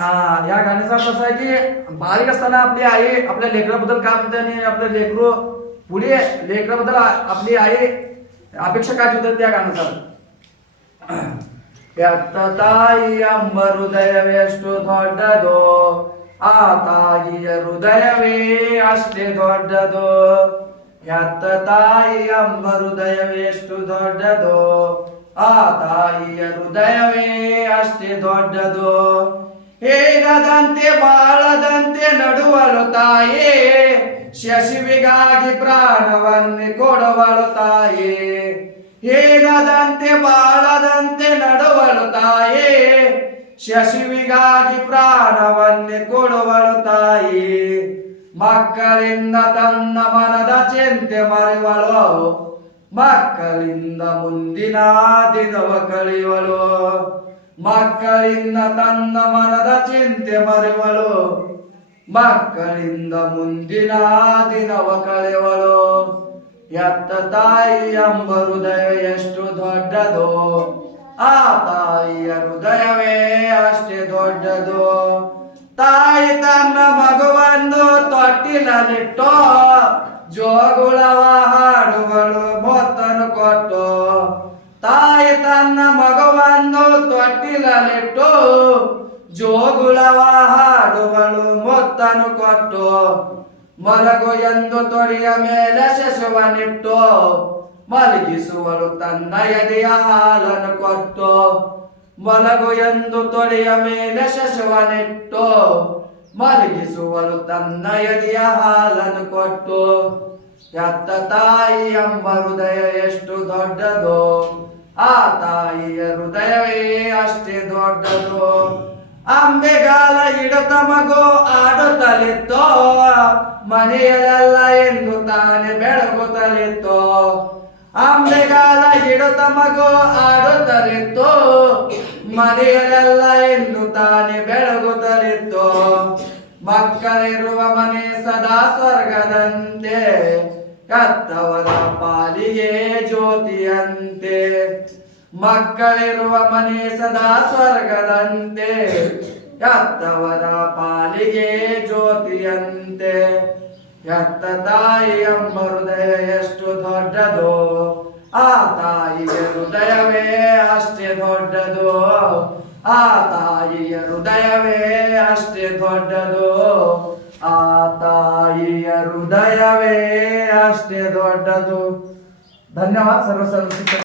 या गाण्याचा कसं आहे की बारीक असताना आपली आई आपल्या लेकराबद्दल काय म्हणते आणि आपलं लेकरू पुढे लेकराबद्दल आपली आई अपेक्षा काय ठेवतात त्या गाण्याचा ಎತ್ತ ತಾಯಿಯ ಹೃದಯವೆಷ್ಟು ದೊಡ್ಡದು ಆ ತಾಯಿಯ ಹೃದಯವೇ ಅಷ್ಟೇ ದೊಡ್ಡದು ಎತ್ತ ತಾಯಿಯ ಹೃದಯವೆಷ್ಟು ದೊಡ್ಡದು ಆ ತಾಯಿಯ ಹೃದಯವೇ ಅಷ್ಟೇ ದೊಡ್ಡದು ಹೇಳದಂತೆ ಬಾಳದಂತೆ ನಡುವಳು ತಾಯಿ ಶಶಿವಿಗಾಗಿ ಪ್ರಾಣವನ್ನೇ ಕೊಡುವಳು ತಾಯಿ ಹೇಳದಂತೆ ಬಾಳದಂತೆ ನಡುವಳು ತಾಯಿ ಶಶಿವಿಗಾಗಿ ಪ್ರಾಣವನ್ನೇ ಕೊಡುವಳು ತಾಯಿ ಮಕ್ಕಳಿಂದ ತನ್ನ ಮನದ ಚಿಂತೆ ಮರೆವಳು ಮಕ್ಕಳಿಂದ ಮುಂದಿನ ದಿನವ ಕಳೆಯುವಳು ಮಕ್ಕಳಿಂದ ತನ್ನ ಮನದ ಚಿಂತೆ ಮರೆವಳು ಮಕ್ಕಳಿಂದ ಮುಂದಿನ ದಿನವ ಕಳೆಯುವಳು ಎತ್ತ ತಾಯಿಯ ಹೃದಯ ಎಷ್ಟು ದೊಡ್ಡದು ಆ ತಾಯಿಯ ಹೃದಯವೇ ಅಷ್ಟೇ ದೊಡ್ಡದು ತಾಯಿ ತನ್ನ ಮಗುವನ್ನು ತೊಟ್ಟಿಲಲ್ಲಿಟ್ಟು ಜೋಗುಳವ ಹಾಡುವಳು ಮೊತ್ತನು ಕೊಟ್ಟು ತಾಯಿ ತನ್ನ ಮಗುವನ್ನು ತೊಟ್ಟಿಲಲ್ಲಿಟ್ಟು ಜೋಗುಳವ ಹಾಡುವಳು ಮೊತ್ತನು ಕೊಟ್ಟು ಮಲಗು ಎಂದು ತೊಡೆಯ ಮೇಲೆ ಶಶವನಿಟ್ಟು ಮಲಗಿಸುವಳು ತನ್ನ ಎದೆಯ ಹಾಲನ್ನು ಕೊಟ್ಟು ಮಲಗು ಎಂದು ತೊಡೆಯ ಮೇಲೆ ಶಶವನಿಟ್ಟು ಮಲಗಿಸುವಳು ತನ್ನ ಎದೆಯ ಹಾಲನ್ನು ಕೊಟ್ಟು ಎತ್ತ ತಾಯಿ ಎಂಬ ಹೃದಯ ಎಷ್ಟು ದೊಡ್ಡದು ಆ ತಾಯಿಯ ಹೃದಯವೇ ಅಷ್ಟೇ ದೊಡ್ಡದು ಅಂಬೆಗಾಲ ಇಡುತ್ತ ಮಗು ಆಡುತ್ತಲಿತ್ತೋ ಮನೆಯಲ್ಲೆಲ್ಲ ಎಂದು ತಾನೆ ಬೆಳಗುತ್ತಲಿತ್ತೋ ಅಂಬೆಗಾಲ ಇಡುತ್ತ ಮಗು ಆಡುತ್ತಲಿತ್ತೋ ಮನೆಯಲ್ಲೆಲ್ಲ ಎಂದು ತಾನೆ ಬೆಳಗುತ್ತಲಿತ್ತೋ ಮಕ್ಕಳಿರುವ ಮನೆ ಸದಾ ಸ್ವರ್ಗದಂತೆ ಕತ್ತವರ ಪಾಲಿಗೆ ಜ್ಯೋತಿಯಂತೆ ಮಕ್ಕಳಿರುವ ಮನೆ ಸದಾ ಸ್ವರ್ಗದಂತೆ ಎತ್ತವರ ಪಾಲಿಗೆ ಜ್ಯೋತಿಯಂತೆ ಎತ್ತ ತಾಯಿ ಎಂಬ ಹೃದಯ ಎಷ್ಟು ದೊಡ್ಡದು ಆ ತಾಯಿಯ ಹೃದಯವೇ ಅಷ್ಟೇ ದೊಡ್ಡದು ಆ ತಾಯಿಯ ಹೃದಯವೇ ಅಷ್ಟೇ ದೊಡ್ಡದು ಆ ತಾಯಿಯ ಹೃದಯವೇ ಅಷ್ಟೇ ದೊಡ್ಡದು ಧನ್ಯವಾದ ಸರ್ವ